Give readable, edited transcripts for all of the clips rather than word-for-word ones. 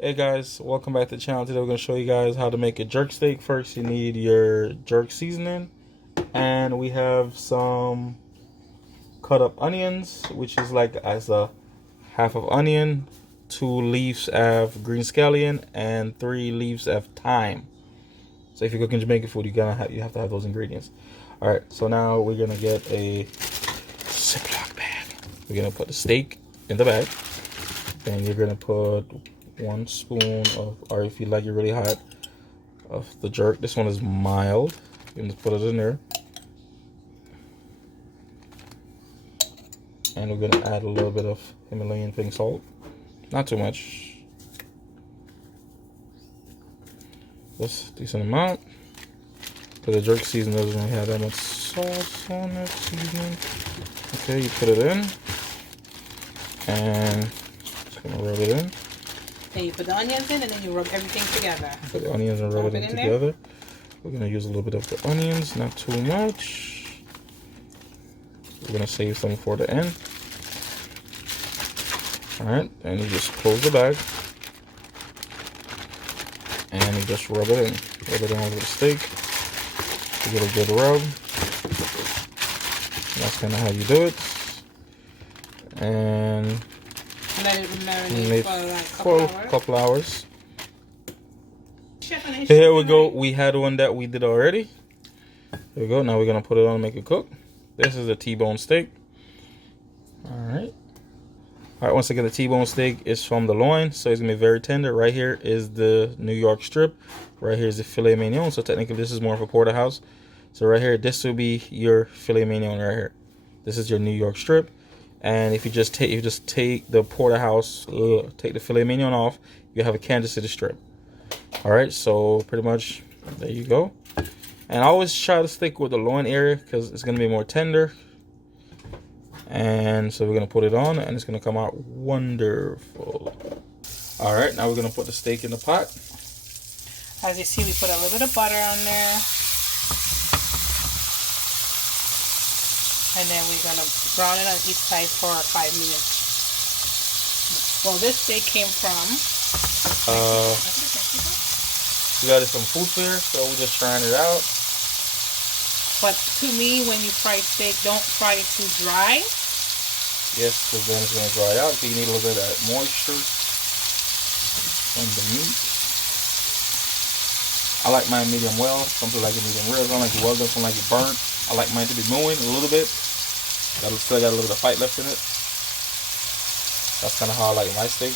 Hey guys, welcome back to the channel. Today we're going to show you guys how to make a jerk steak. First you need your jerk seasoning, and we have some cut up onions, which is like as a half of onion, 2 leaves of green scallion, and 3 leaves of thyme. So if you're cooking Jamaican food, you have to have those ingredients. Alright, so now we're going to get a Ziploc bag. We're going to put the steak in the bag, and you're going to put 1 spoon of, or if you like it really hot, of the jerk. This one is mild. You can just put it in there. And we're gonna add a little bit of Himalayan pink salt. Not too much. Just a decent amount. Because the jerk season doesn't really have that much sauce on it. Seasoning. Okay, you put it in. And just gonna rub it in. And you put the onions in, and then you rub everything together. Put the onions and rub it in together. We're going to use a little bit of the onions, not too much. We're going to save some for the end. Alright, and you just close the bag. And you just rub it in. Rub it in over the steak. You get a good rub. And that's kind of how you do it. And let it marinate for like a couple hours. Here we go. We had one that we did already. There we go. Now we're gonna put it on and make it cook. This is a T-bone steak. Alright. Alright, once again, the T-bone steak is from the loin, so it's gonna be very tender. Right here is the New York strip. Right here is the filet mignon. So technically this is more of a porterhouse. So right here, this will be your filet mignon right here. This is your New York strip. And if you just take the porterhouse, take the filet mignon off, you have a Kansas City strip. All right, so pretty much there you go. And I always try to stick with the loin area because it's gonna be more tender. And so we're gonna put it on, and it's gonna come out wonderful. All right, now we're gonna put the steak in the pot. As you see, we put a little bit of butter on there. And then we're going to brown it on each side for 5 minutes. Well, this steak came from... we got it from Food Fair, so we're just trying it out. But to me, when you fry steak, don't fry it too dry. Yes, because then it's going to dry out. So you need a little bit of that moisture from the meat. I like mine medium well. Some people like it medium rare. Some like it well done, some like it burnt. I like mine to be mooing a little bit. Still got a little bit of fight left in it. That's kind of how I like my steak.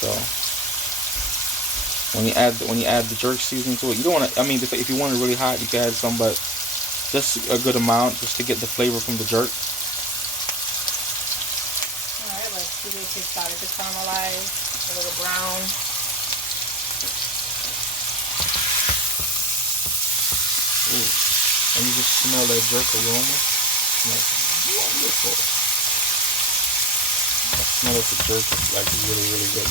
So when you add the jerk seasoning to it, you don't want to. I mean, if you want it really hot, you can add some, but just a good amount just to get the flavor from the jerk. All right, let's see if it's started to caramelize, a little brown. Ooh. And you just smell that jerk aroma. It smells wonderful. The smell of the jerk is like really, really good.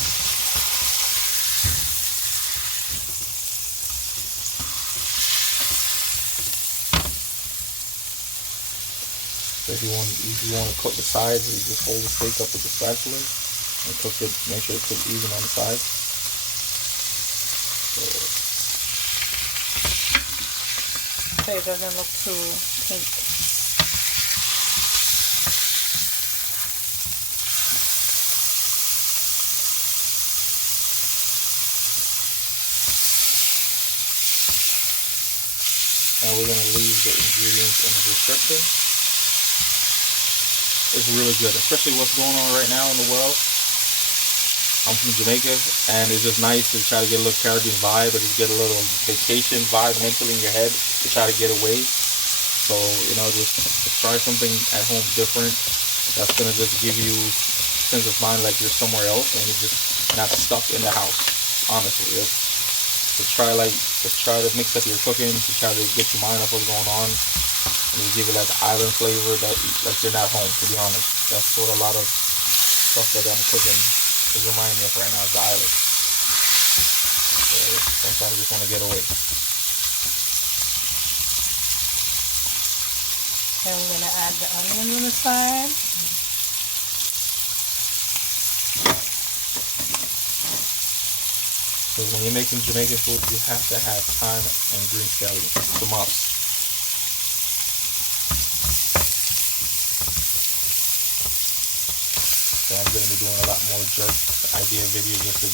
So if you want to cook the sides, you just hold the steak up with the spatula and cook it. Make sure it cooks even on the sides. So it doesn't look too pink. And we're going to leave the ingredients in the description. It's really good, especially what's going on right now in the world. I'm from Jamaica, and it's just nice to try to get a little Caribbean vibe, or just get a little vacation vibe mentally in your head to try to get away. So, you know, just try something at home different. That's going to just give you a sense of mind like you're somewhere else, and you're just not stuck in the house, honestly. Just try to mix up your cooking to try to get your mind off what's going on, and to give you like the island flavor that like you're not home, to be honest. That's what a lot of stuff that I'm cooking is reminding me of right now, is the island. So sometimes I just want to get away. Then we're gonna add the onions on the side. So when you're making Jamaican food, you have to have thyme and green scallion. It's a must. So I'm going to be doing a lot more jerk idea videos just to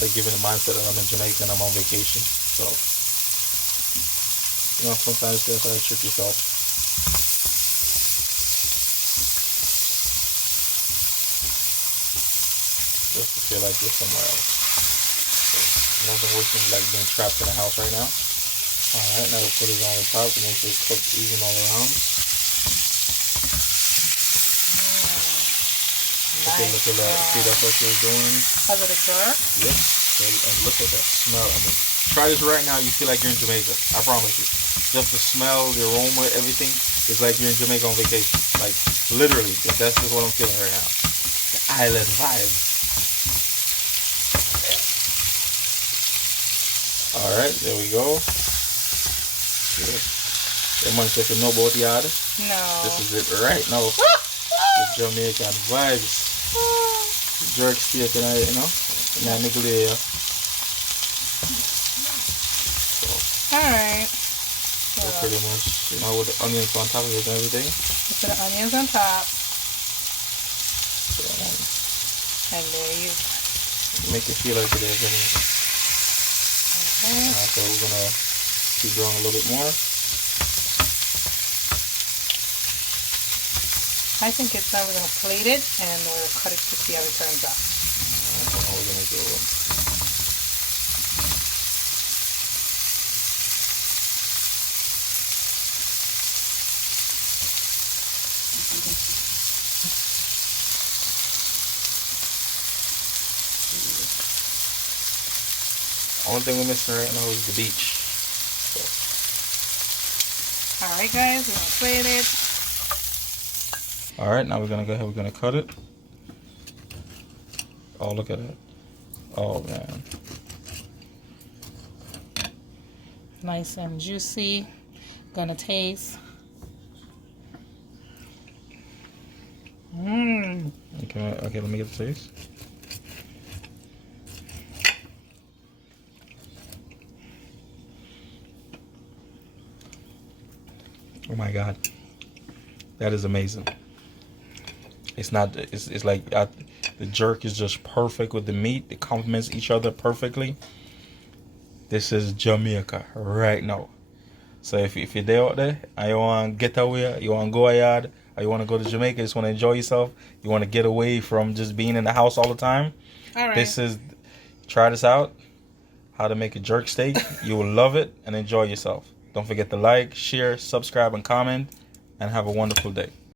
like giving the mindset that I'm in Jamaica and I'm on vacation. So, you know, sometimes you have to trick yourself. Just to feel like you're somewhere else. Nothing worse than like being trapped in a house right now. Alright, now we'll put it on the top to make sure it's cooked even all around. Okay, Nice. look at that. See, that's what you're doing. Because of the jerk? Yep. Okay, and look at that smell. I mean, try this right now. You feel like you're in Jamaica. I promise you. Just the smell, the aroma, everything is like you're in Jamaica on vacation. Like, literally. That's just what I'm feeling right now. The island vibes. Alright, there we go. Everyone said you know about yard. No. This is it right now. The Jamaican vibes. Jerk steak and you know. And I nickel there. So, alright. so pretty much, you know, with the onions on top of it and everything. Put the onions on top. So, And there you make it feel like it is. So we're gonna keep going a little bit more. I think it's time we're gonna plate it and we'll cut it to see how it turns out. That's how we're gonna go. Only thing we're missing right now is the beach. So. Alright guys, we're gonna plate it. Alright, now we're gonna go ahead, we're gonna cut it. Oh, look at that. Oh man. Nice and juicy. Gonna taste. Mmm. Okay, let me get the taste. Oh my God, that is amazing. It's not. It's like the jerk is just perfect with the meat. It complements each other perfectly. This is Jamaica right now. So if you're there out there and you want to get away, you want to go yard, or you want to go to Jamaica, just want to enjoy yourself, you want to get away from just being in the house all the time. All right. Try this out. How to make a jerk steak. You will love it and enjoy yourself. Don't forget to like, share, subscribe, and comment, and have a wonderful day.